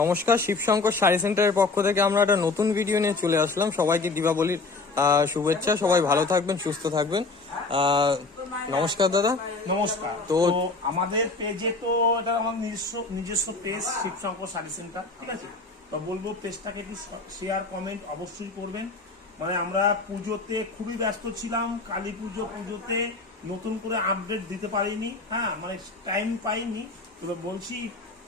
নমস্কার, শিবশঙ্কর শাড়ি সেন্টারের পক্ষ থেকে আমরা একটা নতুন ভিডিও নিয়ে চলে আসলাম। সবাইকে দীপাবলির শুভেচ্ছা। সবাই ভালো থাকবেন, সুস্থ থাকবেন। নমস্কার দাদা। নমস্কার। তো আমাদের পেজে তো এটা আমার নিজস্ব পেজ শিবশঙ্কর শাড়ি সেন্টার, ঠিক আছে। তো বলবো পেজটাকে একটু শেয়ার কমেন্ট অবশ্যই করবেন। মানে আমরা পুজোতে খুবই ব্যস্ত ছিলাম, কালী পুজোতে নতুন করে আপডেট দিতে পারিনি, হ্যাঁ মানে টাইম পাইনি। তো বলছি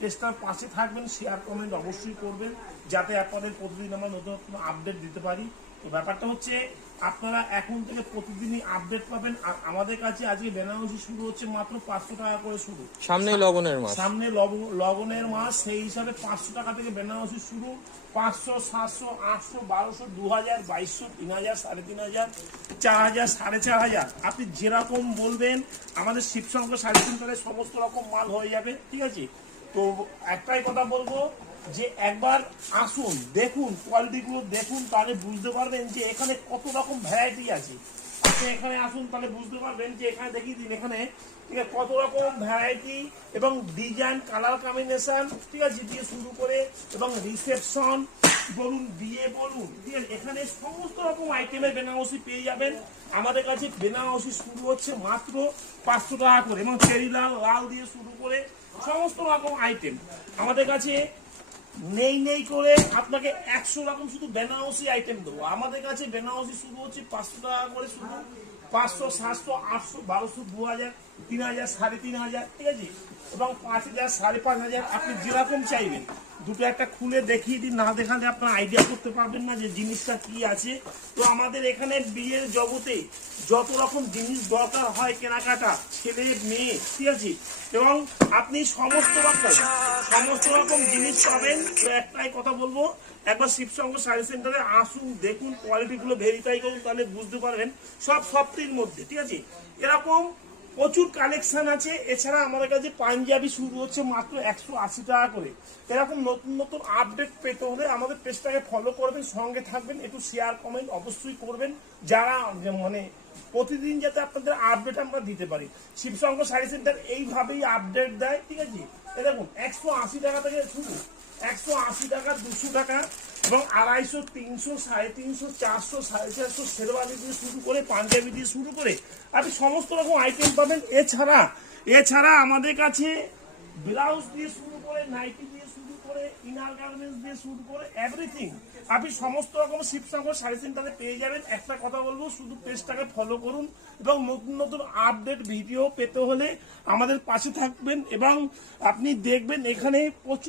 পেজটার পাশে থাকবেন, শেয়ার কমেন্ট অবশ্যই করবেন, যাতে আপনাদের প্রতিদিন আমরা নতুন নতুন আপডেট দিতে পারি। তো ব্যাপারটা হচ্ছে আপনারা এখন থেকে প্রতিদিনই আপডেট পাবেন। আর আমাদের কাছে আজকে বেনারসি শুরু হচ্ছে মাত্র 500 টাকা করে শুরু। সামনে লগনের মাস, সেই হিসাবে 500 টাকা থেকে বেনারসি শুরু। 500, 700, 800, 1200, 2000, 2200, 3000, 3500, 4000, 4500, আপনি যেরকম বলবেন আমাদের শিবশঙ্কর শাড়ি সেন্টারে সমস্ত রকম মাল হয়ে যাবে, ঠিক আছে। তো একটাই কথা বলবো যে একবার আসুন, দেখুন কোয়ালিটিগুলো দেখুন, তাহলে বুঝতে পারবেন যে এখানে কত রকম ভ্যারাইটি আছে। আপনি এখানে আসুন, তাহলে বুঝতে পারবেন যে এখানে দেখিয়ে দিন এখানে, ঠিক আছে, কত রকম ভ্যারাইটি এবং ডিজাইন, কালার কম্বিনেশন, ঠিক আছে, দিয়ে শুরু করে এবং রিসেপশন বলুন, বিয়ে বলুন, ঠিক আছে, এখানে সমস্ত রকম আইটেমের বেনারসি পেয়ে যাবেন। আমাদের কাছে বেনারসি শুরু হচ্ছে মাত্র 500 টাকা করে, এবং চেরি লাল দিয়ে শুরু করে সমস্ত রকম আইটেম আমাদের কাছে নেই করে আপনাকে 100 রকম শুধু বেনারসি আইটেম দেবো। আমাদের কাছে বেনারসি শুরু হচ্ছে 500 টাকা করে শুরু। 500, 700, 800, 1200, 2000, 3000, 3500, ঠিক আছে, এবং 5000, 5500, আপনি যেরকম চাইবেন। দুটো একটা খুলে দেখিয়ে দিন, না দেখালে আপনার আইডিয়া করতে পারবেন না যে জিনিসটা কি আছে। তো আমাদের এখানে বিয়ের জগতে যত রকম জিনিস দরকার হয় কেনাকাটা, ছেলে মেয়ে, ঠিক আছে, এবং আপনি সমস্ত রকম জিনিস পাবেন। তো একটাই কথা বলবো, একবার শিবশঙ্কর শাড়ি সেন্টারে আসুন, দেখুন কোয়ালিটিগুলো ভেরিফাই করুন, তাহলে বুঝতে পারবেন সব সফটের মধ্যে, ঠিক আছে। এরকম প্রচুর কালেকশন আছে। এছাড়া আমাদের কাছে পাঞ্জাবি শুরু হচ্ছে মাত্র 180 টাকা করে। এরকম নতুন নতুন আপডেট পেতে হলে আমাদের পেজটাকে ফলো করবেন, সঙ্গে থাকবেন, একটু শেয়ার কমেন্ট অবশ্যই করবেন, যারা মানে প্রতিদিন যাতে আপনাদের আপডেট আমরা দিতে পারি। শিবশঙ্কর শাড়ি সেন্টার এইভাবেই আপডেট দেয়, ঠিক আছে। এ দেখুন 180 টাকা থেকে শুরু, 180 টাকা, 200 টাকা এবং 250, 300, 350, 400, 450 শেরওয়ানি দিয়ে শুরু করে, পাঞ্জাবি দিয়ে শুরু করে আপনি সমস্ত রকম আইটেম পাবেন। এছাড়া আমাদের কাছে ব্লাউজ দিয়ে শুরু করে, নাইটি দিয়ে শুরু করে, ইনার গার্মেন্টস দিয়ে শুরু করে এভরিথিং আপনি সমস্ত রকম শিবশঙ্কর শাড়ি সেন্টারে পেয়ে যাবেন। একটা কথা বলবো, শুধু পেজটাকে ফলো করুন এবং নতুন নতুন আপডেট ভিডিও পেতে হলে আমাদের পাশে থাকবেন, এবং আপনি দেখবেন এখানে প্রচুর